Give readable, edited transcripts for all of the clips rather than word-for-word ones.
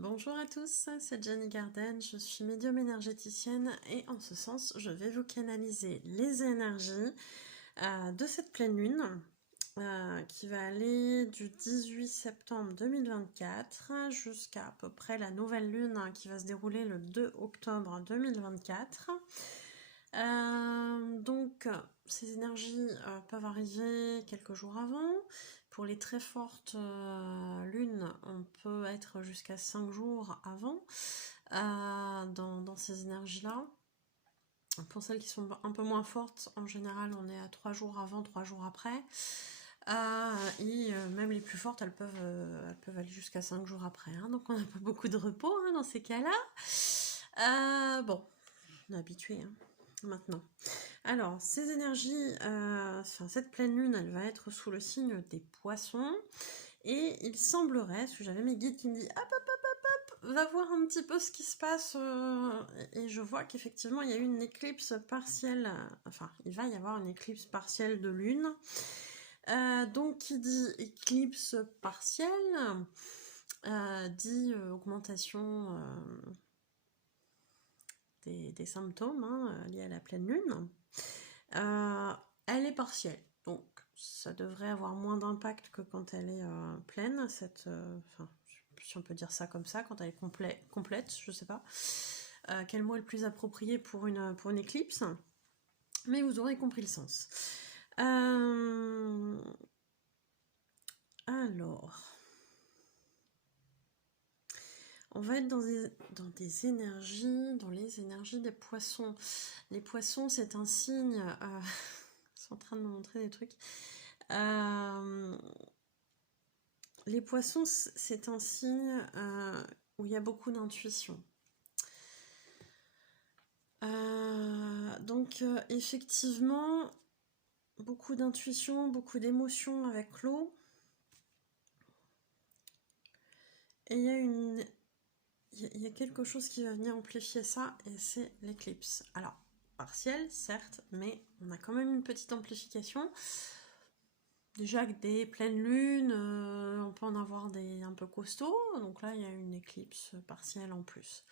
Bonjour à tous, c'est Jenny Garden, je suis médium énergéticienne et en ce sens, je vais vous canaliser les énergies de cette pleine lune qui va aller du 18 septembre 2024 jusqu'à à peu près la nouvelle lune qui va se dérouler le 2 octobre 2024. Donc, ces énergies peuvent arriver quelques jours avant. Pour les très fortes lunes, on peut être jusqu'à 5 jours avant dans ces énergies-là. Pour celles qui sont un peu moins fortes, en général, on est à 3 jours avant, 3 jours après. Et même les plus fortes, elles peuvent aller jusqu'à 5 jours après. Hein, donc, on n'a pas beaucoup de repos dans ces cas-là. Bon, on est habitué maintenant. Alors, ces énergies, cette pleine lune, elle va être sous le signe des poissons. Et il semblerait, parce que j'avais mes guides qui me disent hop, hop, hop, hop, hop, va voir un petit peu ce qui se passe. Et je vois qu'effectivement, il y a eu une éclipse partielle. Enfin, il va y avoir une éclipse partielle de lune. Donc, qui dit éclipse partielle, dit augmentation des symptômes liés à la pleine lune. Elle est partielle, donc ça devrait avoir moins d'impact que quand elle est pleine, si on peut dire ça comme ça, quand elle est complète, je sais pas. Quel mot est le plus approprié pour une éclipse, mais vous aurez compris le sens. Alors, on va être dans les énergies des poissons. Les poissons, c'est un signe... ils sont en train de me montrer des trucs. Les poissons, c'est un signe où il y a beaucoup d'intuition. Donc, effectivement, beaucoup d'intuition, beaucoup d'émotions avec l'eau. Et il y a quelque chose qui va venir amplifier ça, et c'est l'éclipse. Alors, partielle, certes, mais on a quand même une petite amplification. Déjà que des pleines lunes, on peut en avoir des un peu costauds, donc là il y a une éclipse partielle en plus.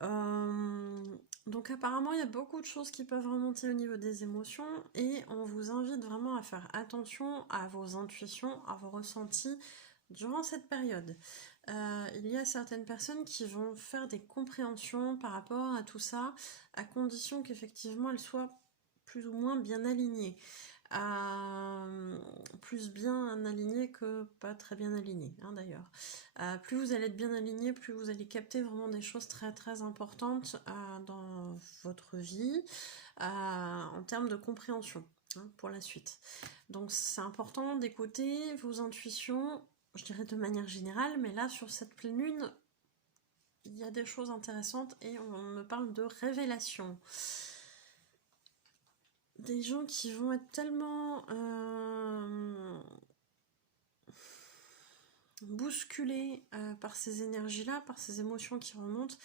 Donc apparemment il y a beaucoup de choses qui peuvent remonter au niveau des émotions et on vous invite vraiment à faire attention à vos intuitions, à vos ressentis durant cette période. Il y a certaines personnes qui vont faire des compréhensions par rapport à tout ça, à condition qu'effectivement elles soient plus ou moins bien alignées. Plus bien aligné que pas très bien aligné d'ailleurs. Plus vous allez être bien aligné, plus vous allez capter vraiment des choses très très importantes dans votre vie en termes de compréhension pour la suite. Donc c'est important d'écouter vos intuitions, je dirais de manière générale, mais là sur cette pleine lune, il y a des choses intéressantes et on me parle de révélation. Des gens qui vont être tellement bousculés par ces énergies-là, par ces émotions qui remontent,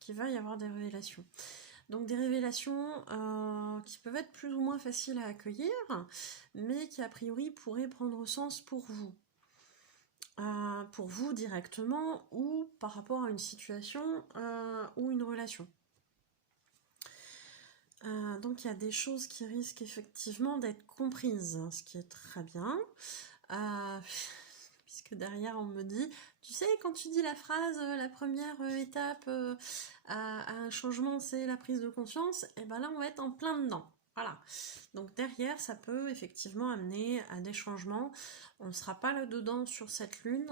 qu'il va y avoir des révélations. Donc des révélations qui peuvent être plus ou moins faciles à accueillir, mais qui a priori pourraient prendre sens pour vous. Pour vous directement ou par rapport à une situation ou une relation. Donc il y a des choses qui risquent effectivement d'être comprises, ce qui est très bien. Puisque derrière on me dit, tu sais, quand tu dis la phrase, la première étape à un changement, c'est la prise de conscience, et ben là on va être en plein dedans. Voilà. Donc derrière, ça peut effectivement amener à des changements. On ne sera pas là-dedans sur cette lune.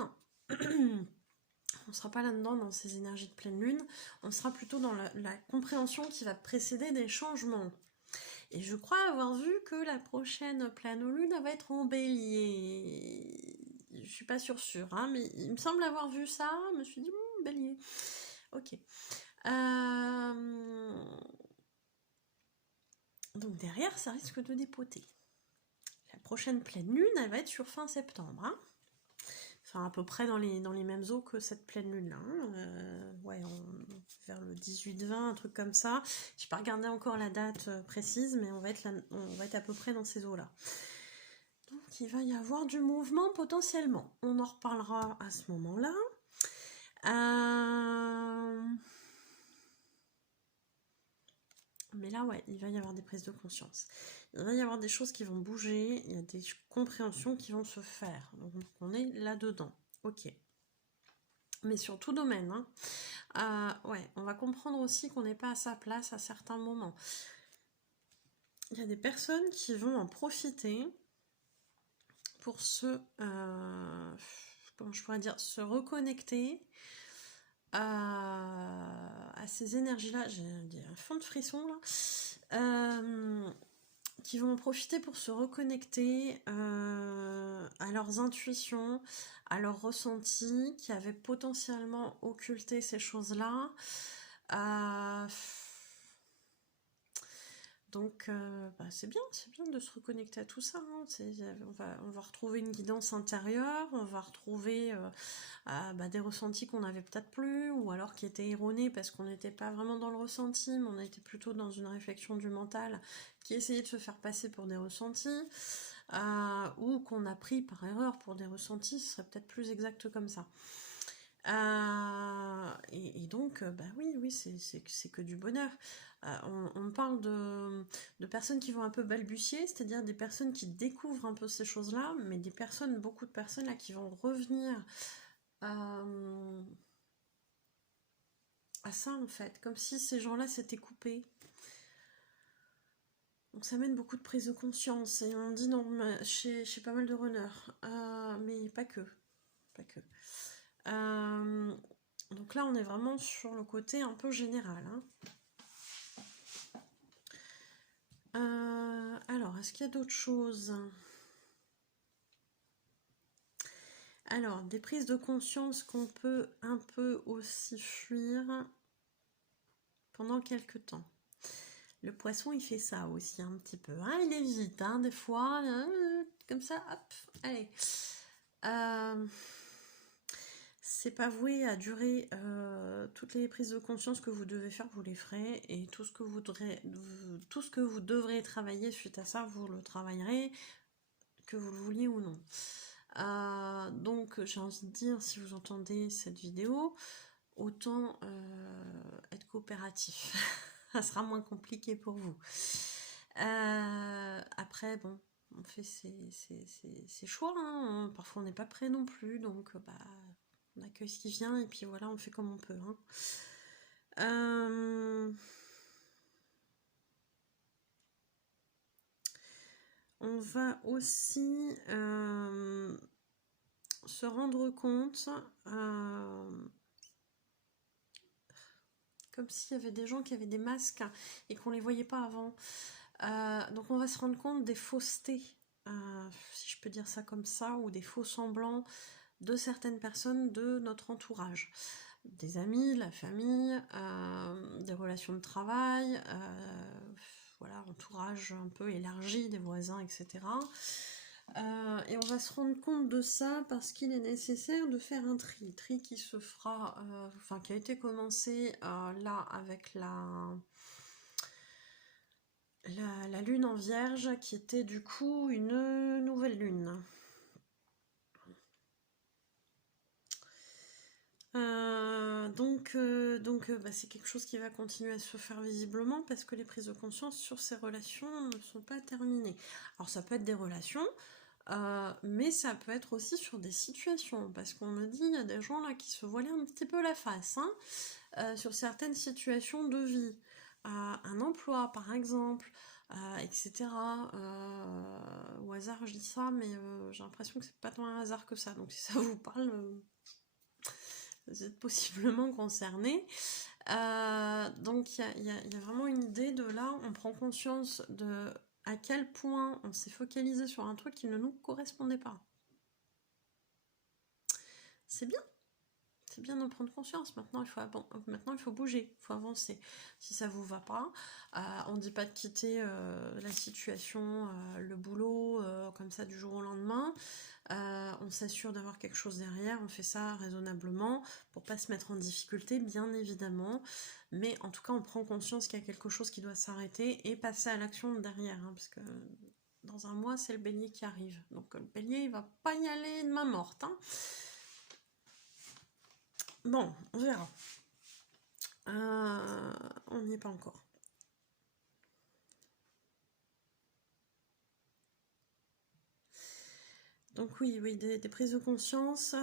On ne sera pas là-dedans dans ces énergies de pleine lune, on sera plutôt dans la compréhension qui va précéder des changements. Et je crois avoir vu que la prochaine pleine lune va être en bélier. Je suis pas sûre, mais il me semble avoir vu ça, je me suis dit, bélier. Ok. Donc derrière, ça risque de dépoter. La prochaine pleine lune, elle va être sur fin septembre, Enfin, à peu près dans les mêmes eaux que cette pleine lune-là. Vers le 18-20, un truc comme ça. J'ai pas regardé encore la date précise, mais on va être à peu près dans ces eaux-là. Donc, il va y avoir du mouvement potentiellement. On en reparlera à ce moment-là. Mais là, ouais, il va y avoir des prises de conscience. Il va y avoir des choses qui vont bouger, il y a des compréhensions qui vont se faire. Donc, on est là-dedans. Ok. Mais sur tout domaine, hein. Ouais, on va comprendre aussi qu'on n'est pas à sa place à certains moments. Il y a des personnes qui vont en profiter pour comment je pourrais dire, se reconnecter à ces énergies-là. J'ai un fond de frisson là. Qui vont en profiter pour se reconnecter à leurs intuitions, à leurs ressentis, qui avaient potentiellement occulté ces choses-là. Donc, c'est bien de se reconnecter à tout ça. On va retrouver une guidance intérieure, on va retrouver des ressentis qu'on n'avait peut-être plus, ou alors qui étaient erronés parce qu'on n'était pas vraiment dans le ressenti, mais on était plutôt dans une réflexion du mental qui essayait de se faire passer pour des ressentis, ou qu'on a pris par erreur pour des ressentis, ce serait peut-être plus exact comme ça. Et donc, oui, c'est que du bonheur. On parle de personnes qui vont un peu balbutier, c'est-à-dire des personnes qui découvrent un peu ces choses-là, mais beaucoup de personnes là qui vont revenir à ça en fait, comme si ces gens-là s'étaient coupés. Donc ça mène beaucoup de prise de conscience et on dit non chez pas mal de runners, mais pas que. Donc là on est vraiment sur le côté un peu général. Alors, est-ce qu'il y a d'autres choses? Alors, des prises de conscience qu'on peut un peu aussi fuir pendant quelques temps. Le poisson, il fait ça aussi un petit peu. Hein, il hésite, des fois. Comme ça, hop, allez. C'est pas voué à durer. Toutes les prises de conscience que vous devez faire, vous les ferez. Et tout ce que vous devrez travailler suite à ça, vous le travaillerez, que vous le vouliez ou non. Donc j'ai envie de dire, si vous entendez cette vidéo, autant être coopératif. Ça sera moins compliqué pour vous. Après, bon, on fait ses choix. Parfois on n'est pas prêt non plus, donc on accueille ce qui vient et puis voilà, on fait comme on peut. On va aussi se rendre compte, comme s'il y avait des gens qui avaient des masques et qu'on les voyait pas avant. Donc on va se rendre compte des faussetés, si je peux dire ça comme ça, ou des faux semblants de certaines personnes de notre entourage. Des amis, la famille, des relations de travail, voilà, entourage un peu élargi des voisins, etc. Et on va se rendre compte de ça parce qu'il est nécessaire de faire un tri qui se fera, qui a été commencé là avec la lune en vierge, qui était du coup une nouvelle lune. Donc c'est quelque chose qui va continuer à se faire visiblement parce que les prises de conscience sur ces relations ne sont pas terminées. Alors ça peut être des relations, mais ça peut être aussi sur des situations, parce qu'on me dit, il y a des gens là qui se voilaient un petit peu la face, sur certaines situations de vie, un emploi par exemple, etc. Au hasard je dis ça, mais j'ai l'impression que c'est pas tant un hasard que ça, donc si ça vous parle, vous êtes possiblement concerné. Donc il y a vraiment une idée de là, on prend conscience de à quel point on s'est focalisé sur un truc qui ne nous correspondait pas. C'est bien d'en prendre conscience. Maintenant il faut bouger, il faut avancer. Si ça vous va pas, on ne dit pas de quitter la situation, le boulot, comme ça du jour au lendemain. On s'assure d'avoir quelque chose derrière, on fait ça raisonnablement pour pas se mettre en difficulté, bien évidemment, mais en tout cas on prend conscience qu'il y a quelque chose qui doit s'arrêter et passer à l'action derrière, parce que dans un mois c'est le bélier qui arrive, donc le bélier il va pas y aller de main morte. Bon, on verra. On n'y est pas encore. Donc oui, des prises de conscience,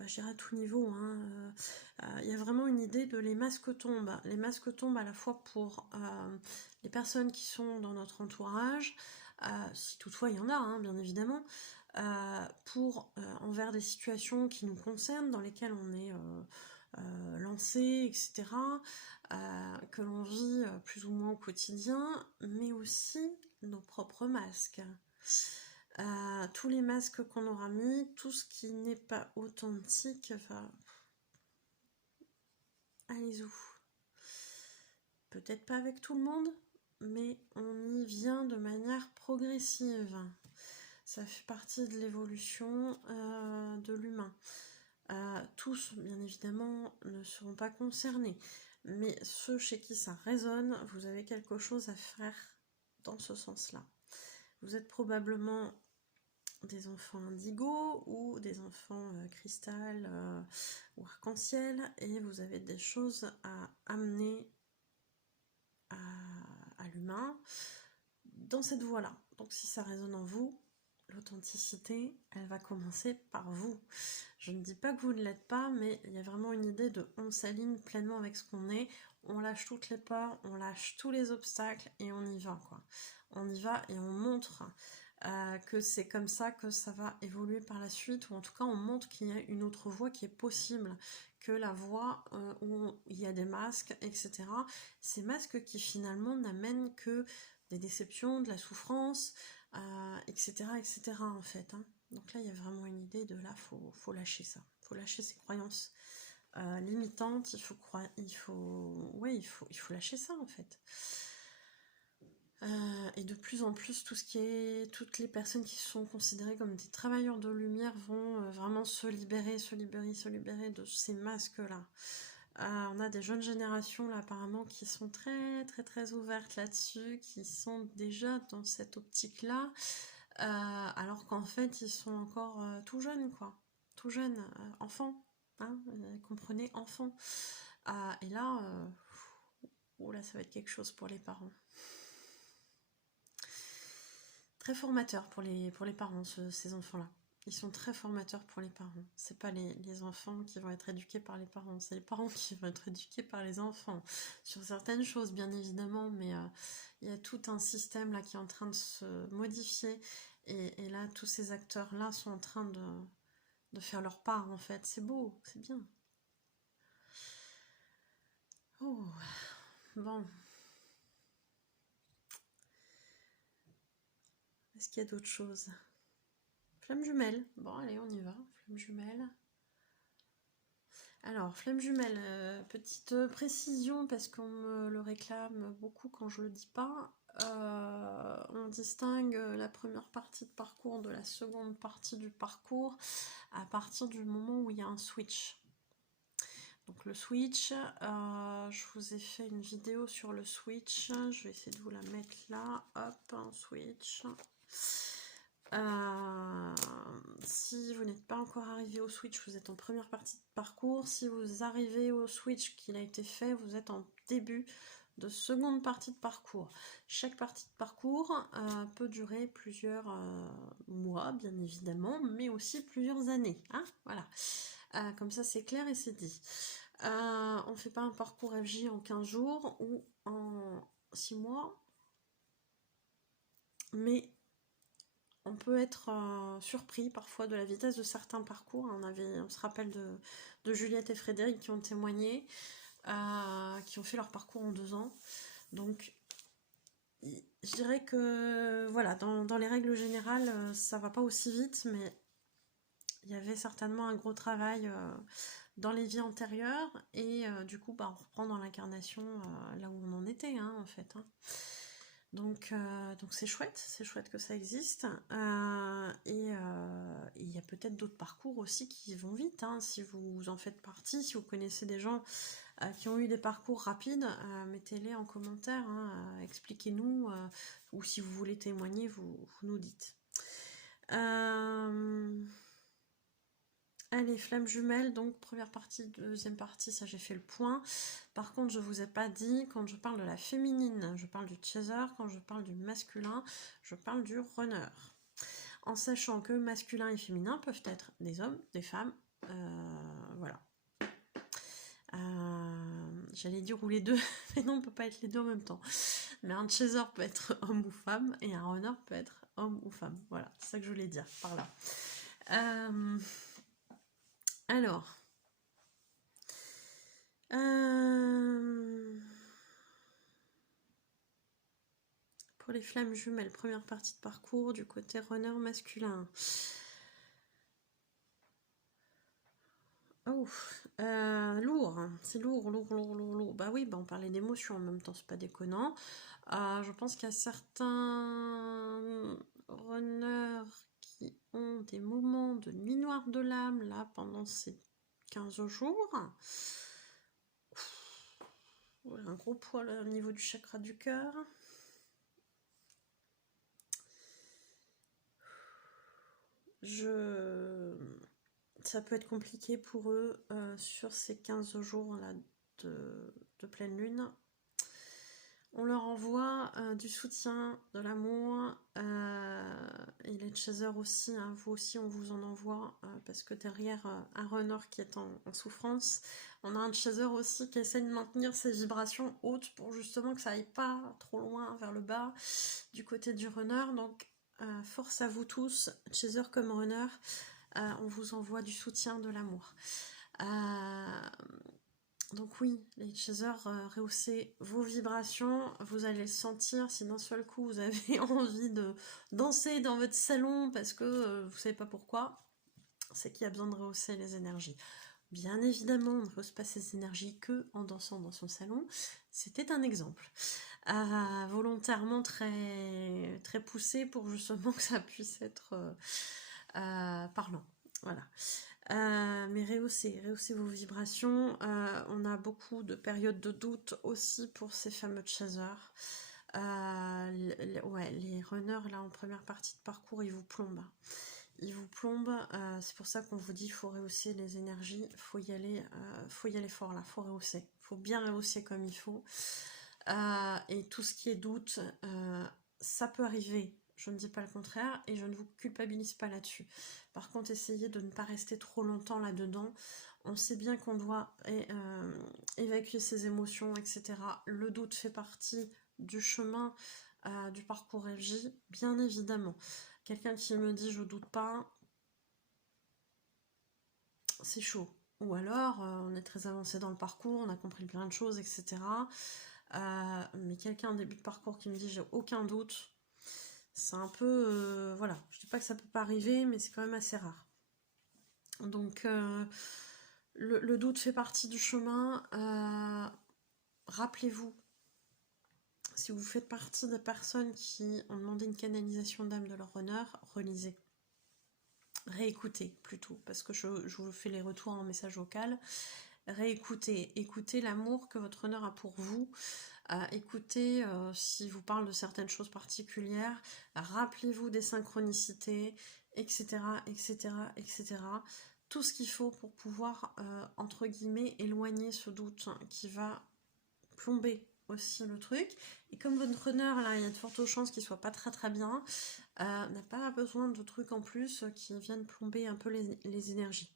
je dirais à tout niveau. Hein, il y a vraiment une idée de les masques tombent. Les masques tombent à la fois pour les personnes qui sont dans notre entourage, si toutefois il y en a, hein, bien évidemment, pour envers des situations qui nous concernent, dans lesquelles on est lancé, etc., que l'on vit plus ou moins au quotidien, mais aussi nos propres masques. Tous les masques qu'on aura mis, tout ce qui n'est pas authentique, enfin, allez-y. Peut-être pas avec tout le monde, mais on y vient de manière progressive. Ça fait partie de l'évolution de l'humain. Tous, bien évidemment, ne seront pas concernés, mais ceux chez qui ça résonne, vous avez quelque chose à faire dans ce sens-là. Vous êtes probablement des enfants indigo ou des enfants cristal ou arc-en-ciel, et vous avez des choses à amener à l'humain dans cette voie-là. Donc si ça résonne en vous, l'authenticité, elle va commencer par vous. Je ne dis pas que vous ne l'êtes pas, mais il y a vraiment une idée de on s'aligne pleinement avec ce qu'on est, on lâche toutes les peurs, on lâche tous les obstacles et on y va, quoi. On y va et on montre que c'est comme ça que ça va évoluer par la suite, ou en tout cas on montre qu'il y a une autre voie qui est possible que la voie où il y a des masques, etc. Ces masques qui finalement n'amènent que des déceptions, de la souffrance, etc., etc. en fait. Hein. Donc là, il y a vraiment une idée de là, faut lâcher ça. Faut lâcher ces croyances limitantes. Il faut lâcher ça en fait. Et de plus en plus, toutes les personnes qui sont considérées comme des travailleurs de lumière vont vraiment se libérer de ces masques-là. On a des jeunes générations là apparemment qui sont très très très ouvertes là-dessus, qui sont déjà dans cette optique-là, alors qu'en fait ils sont encore tout jeunes, quoi. Tout jeunes, enfants, hein, comprenez, enfants. Et là, là ça va être quelque chose pour les parents. Très formateur pour les parents, ces enfants-là. Ils sont très formateurs pour les parents. C'est pas les enfants qui vont être éduqués par les parents, c'est les parents qui vont être éduqués par les enfants. Sur certaines choses, bien évidemment, mais il y a tout un système là qui est en train de se modifier. Et là, tous ces acteurs-là sont en train de faire leur part, en fait. C'est beau, c'est bien. Oh, bon. Est-ce qu'il y a d'autres choses? Flamme jumelle. Bon, allez, on y va. Flamme jumelle. Alors, flamme jumelle, petite précision, parce qu'on me le réclame beaucoup quand je le dis pas. On distingue la première partie de parcours de la seconde partie du parcours à partir du moment où il y a un switch. Donc le switch, je vous ai fait une vidéo sur le switch, je vais essayer de vous la mettre là, hop, un switch. Si vous n'êtes pas encore arrivé au switch, vous êtes en première partie de parcours. Si vous arrivez au switch qu'il a été fait, vous êtes en début de seconde partie de parcours. Chaque partie de parcours peut durer plusieurs mois, bien évidemment, mais aussi plusieurs années. Hein, voilà. Comme ça, c'est clair et c'est dit. On ne fait pas un parcours FJ en 15 jours ou en 6 mois, mais on peut être surpris parfois de la vitesse de certains parcours. On se rappelle de Juliette et Frédéric qui ont témoigné, qui ont fait leur parcours en 2 ans. Donc, je dirais que, voilà, dans les règles générales, ça va pas aussi vite, mais il y avait certainement un gros travail dans les vies antérieures, et du coup, on reprend dans l'incarnation là où on en était, hein, en fait. Hein. Donc c'est chouette que ça existe. Et il y a peut-être d'autres parcours aussi qui vont vite. Hein, si vous en faites partie, si vous connaissez des gens qui ont eu des parcours rapides, mettez-les en commentaire, hein, expliquez-nous, ou si vous voulez témoigner, vous nous dites. Allez, flammes jumelles, donc première partie, deuxième partie, ça j'ai fait le point. Par contre, je vous ai pas dit, quand je parle de la féminine, je parle du chaser, quand je parle du masculin, je parle du runner. En sachant que masculin et féminin peuvent être des hommes, des femmes, voilà. J'allais dire ou les deux, mais non, on peut pas être les deux en même temps. Mais un chaser peut être homme ou femme, et un runner peut être homme ou femme. Voilà, c'est ça que je voulais dire par là. Alors, pour les flammes jumelles, première partie de parcours du côté runner masculin. Oh, lourd, c'est lourd. Bah oui, bah on parlait d'émotions en même temps, c'est pas déconnant. Je pense qu'il y a certains runners qui ont des moments de nuit noire de l'âme là pendant ces 15 jours. Un gros poil au niveau du chakra du cœur. Ça peut être compliqué pour eux sur ces 15 jours là de pleine lune. On leur envoie du soutien, de l'amour, et les chasers aussi, hein, vous aussi on vous en envoie, parce que derrière un runner qui est en souffrance, on a un chaser aussi qui essaie de maintenir ses vibrations hautes pour justement que ça aille pas trop loin vers le bas du côté du runner. Donc force à vous tous, chaser comme runner, on vous envoie du soutien, de l'amour. Donc oui, les chasers, rehaussez vos vibrations, vous allez le sentir si d'un seul coup vous avez envie de danser dans votre salon parce que vous savez pas pourquoi, c'est qu'il y a besoin de rehausser les énergies. Bien évidemment, on ne rehausse pas ces énergies que en dansant dans son salon, c'était un exemple. Volontairement très, très poussé pour justement que ça puisse être parlant. Voilà. Mais rehaussez vos vibrations. On a beaucoup de périodes de doute aussi pour ces fameux chasers. Les runners là en première partie de parcours, ils vous plombent. C'est pour ça qu'on vous dit qu'il faut rehausser les énergies, faut y aller fort là, faut rehausser. Faut bien rehausser comme il faut. Et tout ce qui est doute, ça peut arriver. Je ne dis pas le contraire et je ne vous culpabilise pas là-dessus. Par contre, essayez de ne pas rester trop longtemps là-dedans. On sait bien qu'on doit évacuer ses émotions, etc. Le doute fait partie du chemin du parcours FJ, bien évidemment. Quelqu'un qui me dit je doute pas, c'est chaud. Ou alors, on est très avancé dans le parcours, on a compris plein de choses, etc. Mais quelqu'un en début de parcours qui me dit j'ai aucun doute, c'est un peu... voilà, je dis pas que ça peut pas arriver, mais c'est quand même assez rare. Donc, le doute fait partie du chemin. Rappelez-vous, si vous faites partie des personnes qui ont demandé une canalisation d'âme de leur runner, relisez. Réécoutez plutôt, parce que je vous fais les retours en message vocal. Réécoutez, écoutez l'amour que votre runner a pour vous. Écoutez s'il vous parle de certaines choses particulières. Rappelez-vous des synchronicités, etc., etc., etc. Tout ce qu'il faut pour pouvoir, entre guillemets, éloigner ce doute qui va plomber aussi le truc. Et comme votre runner, là, il y a de fortes chances qu'il soit pas très très bien, n'a pas besoin de trucs en plus qui viennent plomber un peu les énergies.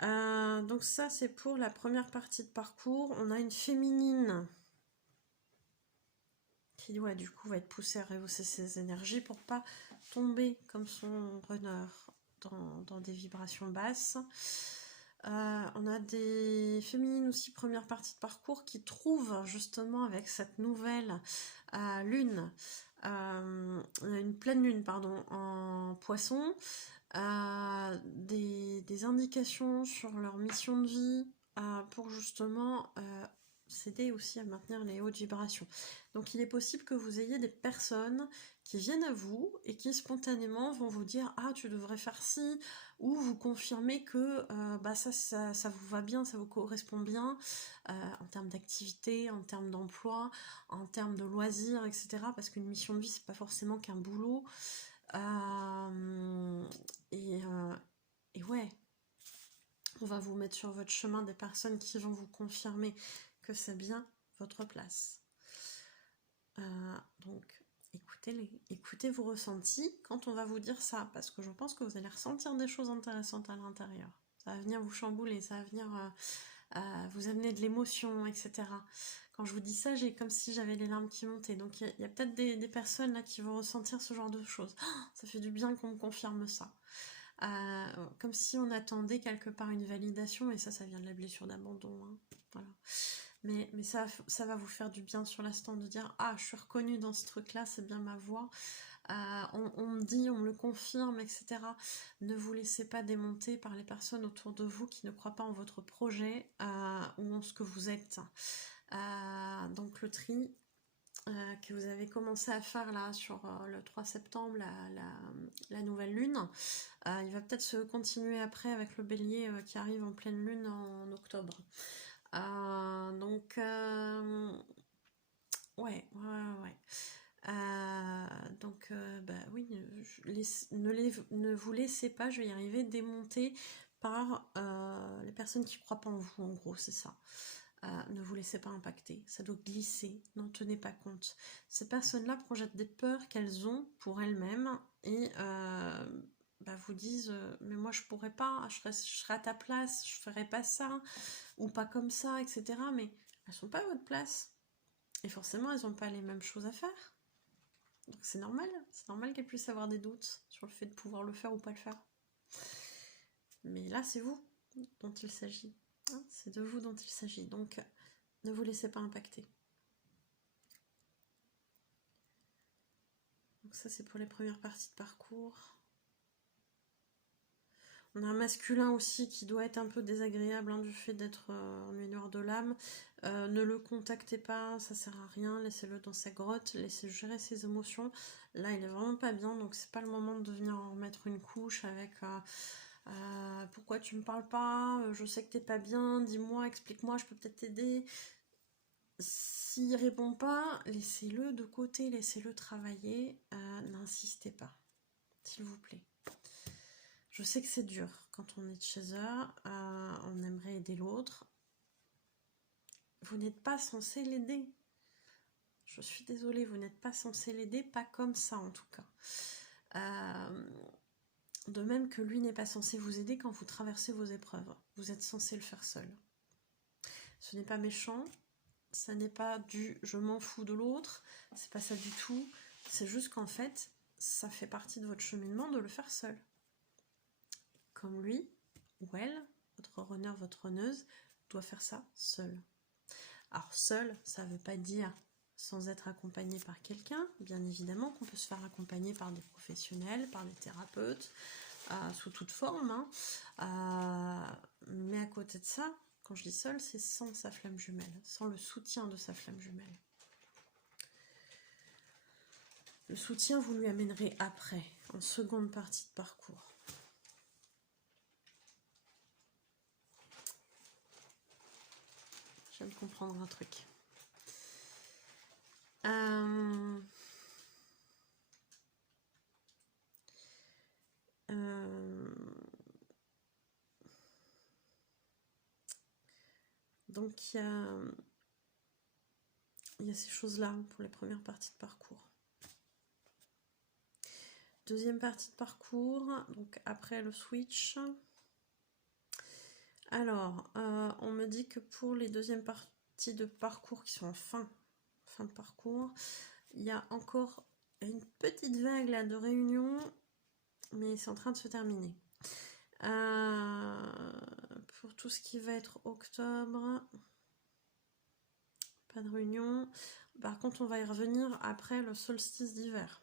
Donc ça, c'est pour la première partie de parcours. On a une féminine qui, ouais, du coup, va être poussée à rehausser ses énergies pour pas tomber comme son runner dans des vibrations basses. On a des féminines aussi, première partie de parcours, qui trouvent justement avec cette nouvelle lune, une pleine lune, pardon, en poisson, des indications sur leur mission de vie pour justement s'aider aussi à maintenir les hautes vibrations. Donc il est possible que vous ayez des personnes qui viennent à vous et qui spontanément vont vous dire « Ah, tu devrais faire ci » ou vous confirmer que ça vous va bien, ça vous correspond bien en termes d'activité, en termes d'emploi, en termes de loisirs, etc. Parce qu'une mission de vie, c'est pas forcément qu'un boulot. Et ouais, On va vous mettre sur votre chemin des personnes qui vont vous confirmer que c'est bien votre place. Donc, écoutez-les, écoutez vos ressentis quand on va vous dire ça, parce que je pense que vous allez ressentir des choses intéressantes à l'intérieur. Ça va venir vous chambouler, ça va venir vous amener de l'émotion, etc. Quand je vous dis ça, j'ai comme si j'avais les larmes qui montaient. Donc il y a peut-être des personnes là qui vont ressentir ce genre de choses. Oh, ça fait du bien qu'on me confirme ça. Comme si on attendait quelque part une validation, et ça vient de la blessure d'abandon. Hein. Voilà. Mais ça va vous faire du bien sur l'instant de dire « Ah, je suis reconnue dans ce truc-là, c'est bien ma voix. On me dit, on me le confirme, etc. » Ne vous laissez pas démonter par les personnes autour de vous qui ne croient pas en votre projet ou en ce que vous êtes. Donc le tri que vous avez commencé à faire là sur le 3 septembre, la nouvelle lune, il va peut-être se continuer après avec le bélier qui arrive en pleine lune en octobre. Donc, ouais. Donc, bah oui, ne vous laissez pas, je vais y arriver, démonter par les personnes qui ne croient pas en vous, en gros, c'est ça. Ne vous laissez pas impacter, ça doit glisser, n'en tenez pas compte. Ces personnes-là projettent des peurs qu'elles ont pour elles-mêmes et vous disent mais moi je pourrais pas, je serais à ta place, je ferais pas ça, ou pas comme ça, etc. Mais elles sont pas à votre place. Et forcément, elles n'ont pas les mêmes choses à faire. Donc c'est normal qu'elles puissent avoir des doutes sur le fait de pouvoir le faire ou pas le faire. Mais là, c'est vous dont il s'agit. Hein, c'est de vous dont il s'agit. Donc, ne vous laissez pas impacter. Donc ça, c'est pour les premières parties de parcours. On a un masculin aussi qui doit être un peu désagréable du fait d'être en noir de l'âme. Ne le contactez pas, ça sert à rien, laissez-le dans sa grotte, laissez-le gérer ses émotions. Là, il est vraiment pas bien, donc c'est pas le moment de venir en remettre une couche avec pourquoi tu me parles pas, je sais que t'es pas bien, dis-moi, explique-moi, je peux peut-être t'aider. S'il répond pas, laissez-le de côté, laissez-le travailler, n'insistez pas, s'il vous plaît. Je sais que c'est dur quand on est de chez eux, on aimerait aider l'autre. Vous n'êtes pas censé l'aider. Je suis désolée, vous n'êtes pas censé l'aider, pas comme ça en tout cas. De même que lui n'est pas censé vous aider quand vous traversez vos épreuves. Vous êtes censé le faire seul. Ce n'est pas méchant, ça n'est pas du je m'en fous de l'autre, c'est pas ça du tout. C'est juste qu'en fait, ça fait partie de votre cheminement de le faire seul. Comme lui ou elle, votre runner, votre runneuse, doit faire ça seul. Alors seul, ça ne veut pas dire sans être accompagné par quelqu'un. Bien évidemment qu'on peut se faire accompagner par des professionnels, par des thérapeutes, sous toute forme. Mais à côté de ça, quand je dis seul, c'est sans sa flamme jumelle, sans le soutien de sa flamme jumelle. Le soutien, vous lui amènerez après, en seconde partie de parcours. Je viens de comprendre un truc. Donc il y a ces choses-là pour les premières parties de parcours. Deuxième partie de parcours, donc après le switch. Alors, on me dit que pour les deuxièmes parties de parcours qui sont en fin de parcours, il y a encore une petite vague là de réunion, mais c'est en train de se terminer. Pour tout ce qui va être octobre, pas de réunion. Par contre, on va y revenir après le solstice d'hiver.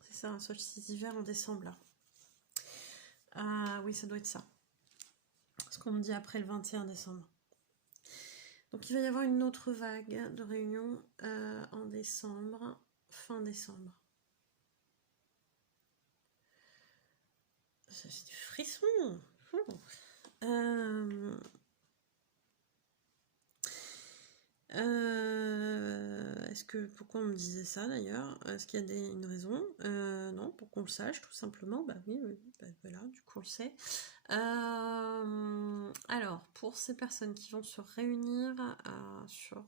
C'est ça, un solstice d'hiver en décembre là. Oui, ça doit être ça. Ce qu'on me dit après le 21 décembre. Donc il va y avoir une autre vague de réunions en décembre, fin décembre. C'est du frisson. Est-ce pourquoi on me disait ça d'ailleurs? Est-ce qu'il y a une raison? Non, pour qu'on le sache, tout simplement. Bah oui, bah voilà, du coup on le sait. Alors, pour ces personnes qui vont se réunir sur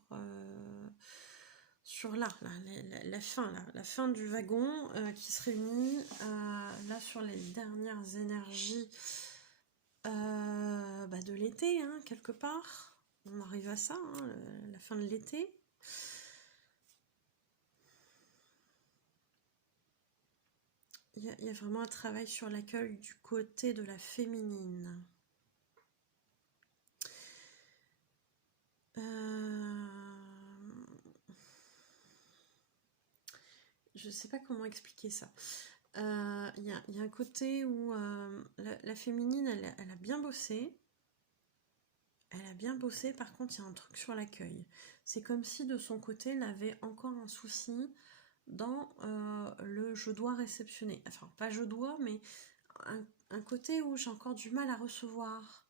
la fin du wagon qui se réunit là sur les dernières énergies de l'été, hein, quelque part. On arrive à ça, hein, la fin de l'été. Il y a vraiment un travail sur l'accueil du côté de la féminine. Je sais pas comment expliquer ça. Il y a un côté où la féminine, elle a bien bossé. Elle a bien bossé, par contre, il y a un truc sur l'accueil. C'est comme si de son côté, elle avait encore un souci dans le je dois réceptionner. Enfin, pas je dois, mais un côté où j'ai encore du mal à recevoir.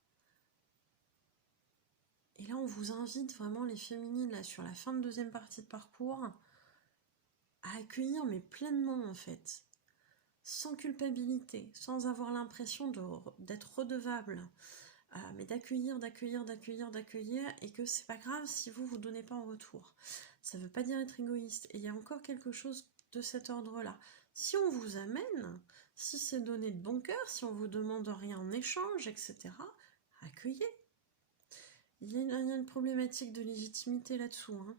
Et là, on vous invite vraiment, les féminines, là, sur la fin de deuxième partie de parcours, à accueillir, mais pleinement, en fait. Sans culpabilité, sans avoir l'impression d'être redevable. Mais d'accueillir, et que c'est pas grave si vous donnez pas en retour. Ça veut pas dire être égoïste. Et il y a encore quelque chose de cet ordre-là. Si on vous amène, si c'est donné de bon cœur, si on vous demande rien en échange, etc., accueillez. Il y a une problématique de légitimité là-dessous. Hein.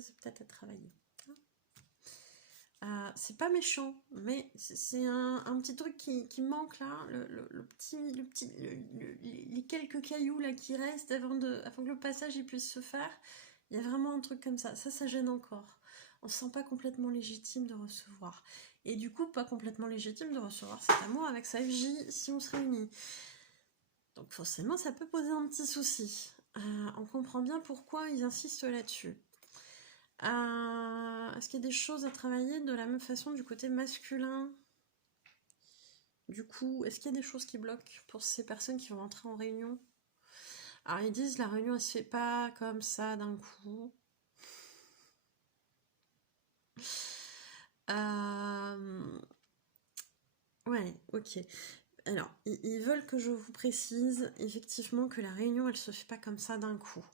C'est peut-être à travailler. C'est pas méchant, mais c'est un petit truc qui manque là, les quelques cailloux là qui restent avant que le passage il puisse se faire. Il y a vraiment un truc comme ça. Ça gêne encore. On se sent pas complètement légitime de recevoir. Et du coup, pas complètement légitime de recevoir cet amour avec sa FJ si on se réunit. Donc forcément, ça peut poser un petit souci. On comprend bien pourquoi ils insistent là-dessus. Est-ce qu'il y a des choses à travailler de la même façon du côté masculin? Du coup, est-ce qu'il y a des choses qui bloquent pour ces personnes qui vont entrer en réunion? Alors ils disent la réunion elle se fait pas comme ça d'un coup. Ouais, ok. Alors, ils veulent que je vous précise effectivement que la réunion elle se fait pas comme ça d'un coup.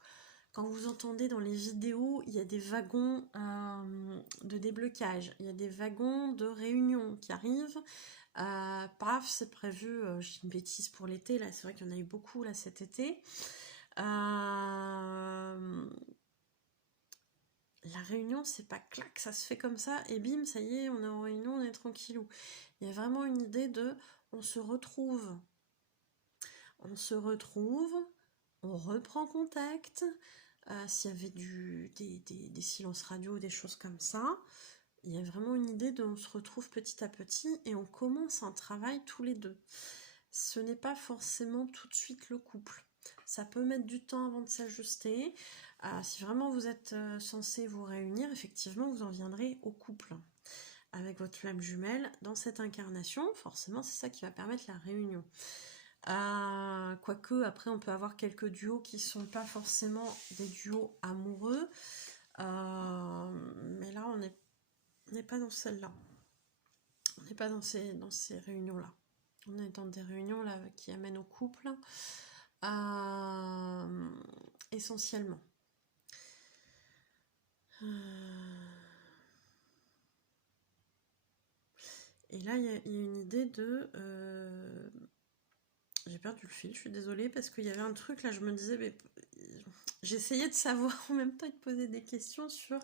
Quand vous entendez dans les vidéos, il y a des wagons de déblocage, il y a des wagons de réunion qui arrivent. Paf, c'est prévu, j'ai une bêtise pour l'été, là c'est vrai qu'il y en a eu beaucoup là cet été. La réunion, c'est pas clac, ça se fait comme ça, et bim, ça y est, on est en réunion, on est tranquillou. Il y a vraiment une idée de, on se retrouve, on reprend contact. S'il y avait des silences radio, des choses comme ça, il y a vraiment une idée de on se retrouve petit à petit et on commence un travail tous les deux. Ce n'est pas forcément tout de suite le couple. Ça peut mettre du temps avant de s'ajuster. Si vraiment vous êtes censé vous réunir, effectivement, vous en viendrez au couple. Avec votre flamme jumelle, dans cette incarnation, forcément, c'est ça qui va permettre la réunion. Quoique, après, on peut avoir quelques duos qui sont pas forcément des duos amoureux. Mais là, on n'est pas dans celle-là. On n'est pas dans ces réunions-là. On est dans des réunions là qui amènent au couple. Essentiellement. Et là, il y a une idée de... J'ai perdu le fil, je suis désolée, parce qu'il y avait un truc, là, je me disais... Mais... J'essayais de savoir en même temps et de poser des questions sur...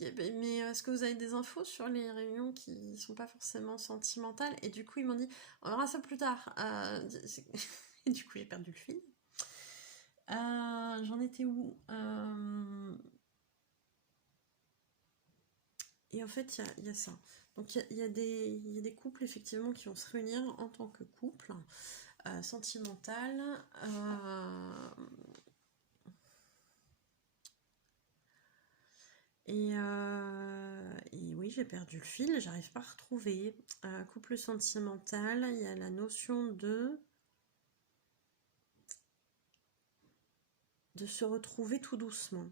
Mais est-ce que vous avez des infos sur les réunions qui sont pas forcément sentimentales? Et du coup, ils m'ont dit, on verra ça plus tard. Et du coup, j'ai perdu le fil. J'en étais où? Et en fait, il y a ça. Donc, il y a des couples, effectivement, qui vont se réunir en tant que couple sentimental. Et oui, j'ai perdu le fil, j'arrive pas à retrouver. Couple sentimental, il y a la notion de... de se retrouver tout doucement.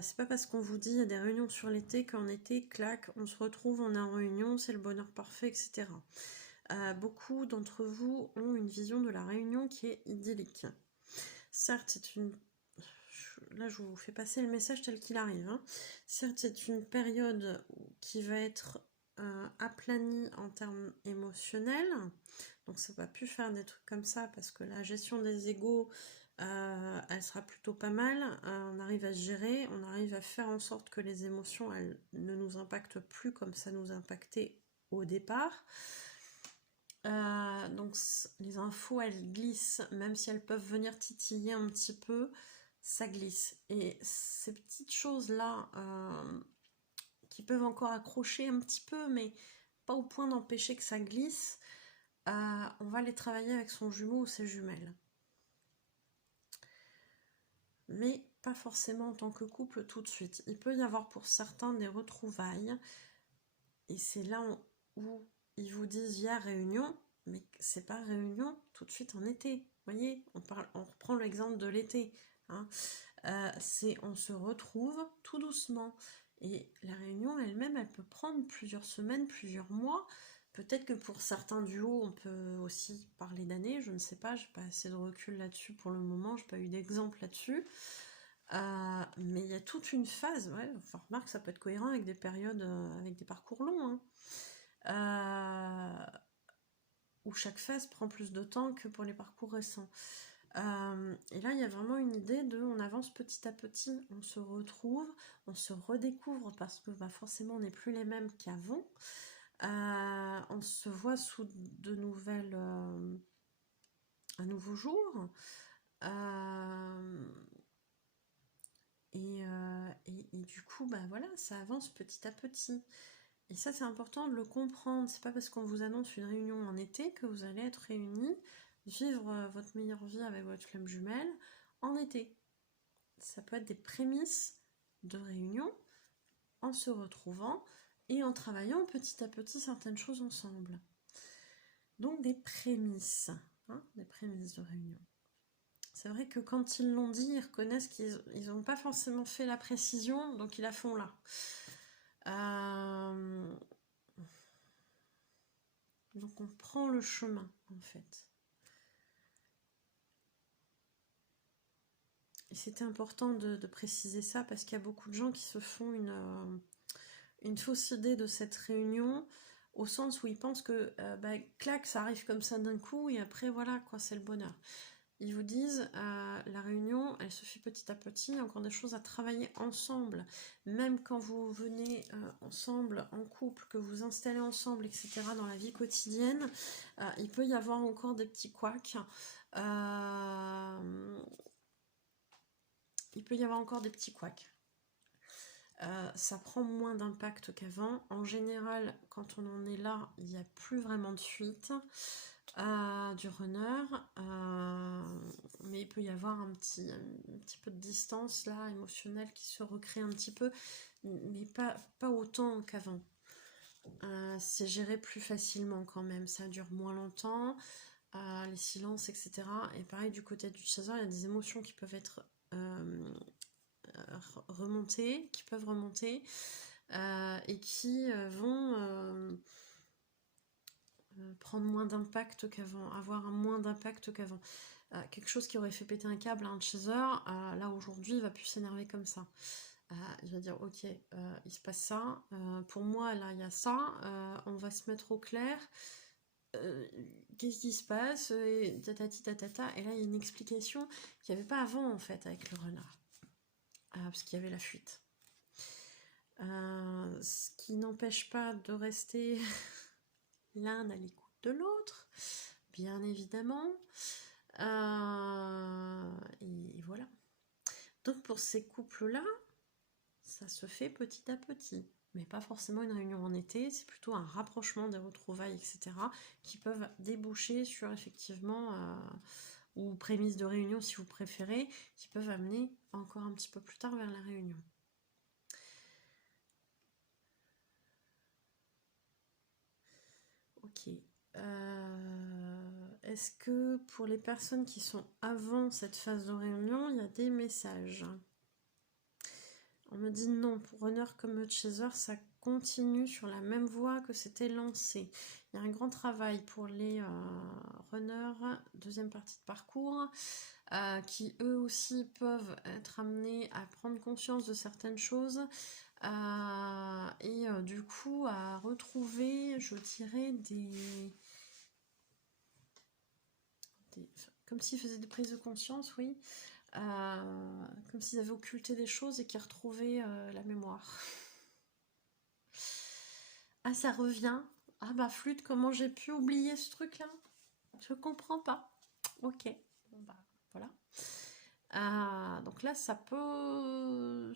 C'est pas parce qu'on vous dit il y a des réunions sur l'été qu'en été, clac, on se retrouve, on est en réunion, c'est le bonheur parfait, etc. Beaucoup d'entre vous ont une vision de la réunion qui est idyllique. Certes, c'est une... Là, je vous fais passer le message tel qu'il arrive. Hein. Certes, c'est une période qui va être aplanie en termes émotionnels. Donc, ça va plus faire des trucs comme ça parce que la gestion des égos, elle sera plutôt pas mal. On arrive à se gérer, on arrive à faire en sorte que les émotions, elles ne nous impactent plus comme ça nous impactait au départ. Donc les infos elles glissent, même si elles peuvent venir titiller un petit peu, ça glisse. Et ces petites choses là qui peuvent encore accrocher un petit peu, mais pas au point d'empêcher que ça glisse, on va les travailler avec son jumeau ou ses jumelles. Mais pas forcément en tant que couple tout de suite. Il peut y avoir pour certains des retrouvailles, et c'est là où ils vous disent il y a réunion, mais c'est pas réunion tout de suite en été. Vous voyez, on reprend l'exemple de l'été. Hein. On se retrouve tout doucement. Et la réunion elle-même, elle peut prendre plusieurs semaines, plusieurs mois. Peut-être que pour certains duos, on peut aussi parler d'années. Je ne sais pas, j'ai pas assez de recul là-dessus pour le moment. J'ai pas eu d'exemple là-dessus. Mais il y a toute une phase. Ouais, enfin, remarque, ça peut être cohérent avec des périodes, avec des parcours longs. Hein. Où chaque phase prend plus de temps que pour les parcours récents. Et là, il y a vraiment une idée de on avance petit à petit, on se retrouve, on se redécouvre parce que forcément on n'est plus les mêmes qu'avant. On se voit sous de nouvelles, un nouveau jour. Et du coup, voilà, ça avance petit à petit. Et ça, c'est important de le comprendre. C'est pas parce qu'on vous annonce une réunion en été que vous allez être réunis, vivre votre meilleure vie avec votre flamme jumelle en été. Ça peut être des prémices de réunion en se retrouvant et en travaillant petit à petit certaines choses ensemble. Donc des prémices, des prémices de réunion. C'est vrai que quand ils l'ont dit, ils reconnaissent qu'ils n'ont pas forcément fait la précision, donc ils la font là. Donc on prend le chemin, en fait. Et c'était important de préciser ça, parce qu'il y a beaucoup de gens qui se font une fausse idée de cette réunion, au sens où ils pensent que, clac, ça arrive comme ça d'un coup, et après, voilà, quoi, c'est le bonheur. Ils vous disent, la réunion, elle se fait petit à petit, il y a encore des choses à travailler ensemble. Même quand vous venez ensemble, en couple, que vous installez ensemble, etc., dans la vie quotidienne, il peut y avoir encore des petits couacs. Il peut y avoir encore des petits couacs. Ça prend moins d'impact qu'avant. En général, quand on en est là, il n'y a plus vraiment de suite. Du runner, mais il peut y avoir un petit peu de distance là, émotionnelle, qui se recrée un petit peu, mais pas autant qu'avant. C'est géré plus facilement quand même, ça dure moins longtemps, les silences, etc. Et pareil, du côté du chasseur, il y a des émotions qui peuvent être qui peuvent remonter, et qui vont prendre moins d'impact qu'avant, avoir moins d'impact qu'avant. Quelque chose qui aurait fait péter un câble à un chaser, là aujourd'hui il va plus s'énerver comme ça. Il va dire ok, il se passe ça, pour moi là il y a ça, on va se mettre au clair, qu'est-ce qui se passe, et tatati tatata, et là il y a une explication qu'il n'y avait pas avant en fait avec le renard, parce qu'il y avait la fuite. Ce qui n'empêche pas de rester l'un à l'écoute de l'autre, bien évidemment. Et voilà. Donc pour ces couples-là, ça se fait petit à petit. Mais pas forcément une réunion en été, c'est plutôt un rapprochement des retrouvailles, etc. qui peuvent déboucher sur effectivement, ou prémices de réunion si vous préférez, qui peuvent amener encore un petit peu plus tard vers la réunion. Ok. Est-ce que pour les personnes qui sont avant cette phase de réunion, il y a des messages? On me dit non, pour Runner comme Chaser, ça continue sur la même voie que c'était lancé. Il y a un grand travail pour les runners, deuxième partie de parcours, qui eux aussi peuvent être amenés à prendre conscience de certaines choses et du coup à retrouver, je dirais, comme s'ils faisaient des prises de conscience, oui, comme s'ils avaient occulté des choses et qu'ils retrouvaient la mémoire. Ah, ça revient. Ah bah flûte, comment j'ai pu oublier ce truc-là? Je comprends pas. Ok, bon bah voilà. Donc là, ça peut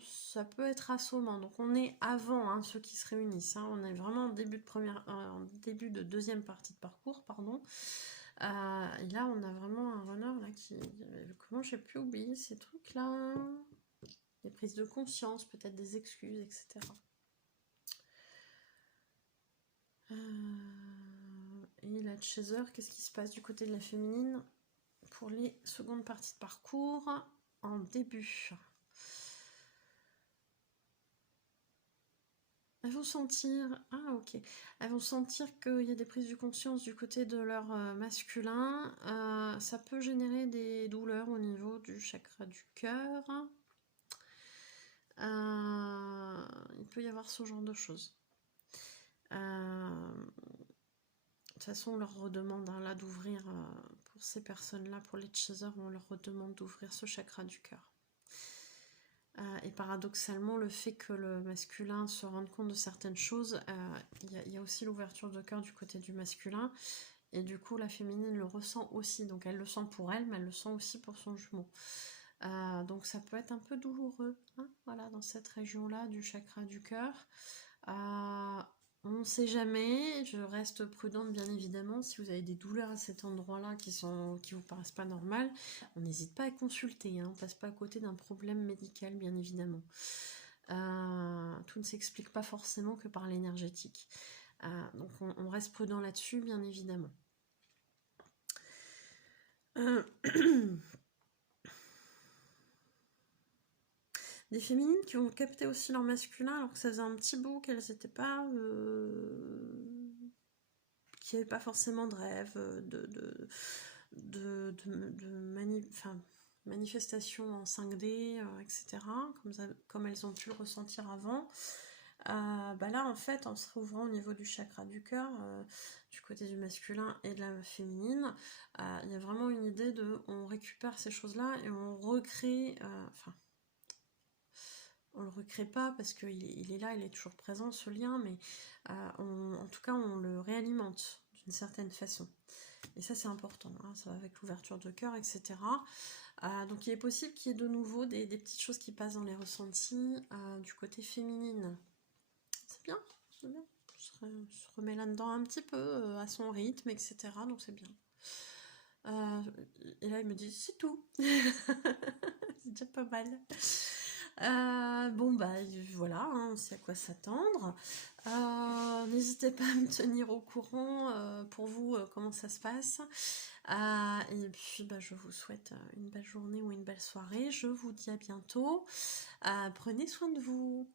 être assommant. Donc on est avant hein, ceux qui se réunissent. Hein. On est vraiment en début de deuxième partie de parcours, pardon. Et là, on a vraiment un runner là qui. Comment j'ai pu oublier ces trucs-là? Des prises de conscience, peut-être des excuses, etc. Et la chaser, qu'est-ce qui se passe du côté de la féminine pour les secondes parties de parcours en début? Elles vont sentir, elles vont sentir qu'il y a des prises de conscience du côté de leur masculin. Ça peut générer des douleurs au niveau du chakra du cœur. Il peut y avoir ce genre de choses. De toute façon, on leur redemande hein, là d'ouvrir, pour ces personnes-là, pour les chasers, on leur redemande d'ouvrir ce chakra du cœur. Et paradoxalement, le fait que le masculin se rende compte de certaines choses, il y a aussi l'ouverture de cœur du côté du masculin, et du coup la féminine le ressent aussi, donc elle le sent pour elle, mais elle le sent aussi pour son jumeau. Donc ça peut être un peu douloureux, hein, voilà, dans cette région-là du chakra du cœur. On ne sait jamais, je reste prudente bien évidemment, si vous avez des douleurs à cet endroit-là qui vous paraissent pas normales, on n'hésite pas à consulter, hein, on passe pas à côté d'un problème médical bien évidemment. Tout ne s'explique pas forcément que par l'énergétique. Donc on reste prudent là-dessus bien évidemment. Des féminines qui ont capté aussi leur masculin alors que ça faisait un petit bout qu'elles n'étaient pas qui n'avaient pas forcément de rêve manifestation en 5D, etc. Comme elles ont pu le ressentir avant. Là en fait en se réouvrant au niveau du chakra du cœur, du côté du masculin et de la féminine, il y a vraiment une idée de on récupère ces choses là et on recrée, on le recrée pas parce qu'il est là, il est toujours présent ce lien, mais en tout cas on le réalimente d'une certaine façon. Et ça c'est important, hein, ça va avec l'ouverture de cœur, etc. Donc il est possible qu'il y ait de nouveau des petites choses qui passent dans les ressentis du côté féminine. C'est bien, c'est bien. Se remet là-dedans un petit peu à son rythme, etc. Donc c'est bien. Et là il me dit c'est tout. C'est déjà pas mal. Voilà, hein, on sait à quoi s'attendre. N'hésitez pas à me tenir au courant pour vous comment ça se passe. Et puis je vous souhaite une belle journée ou une belle soirée. Je vous dis à bientôt. Prenez soin de vous.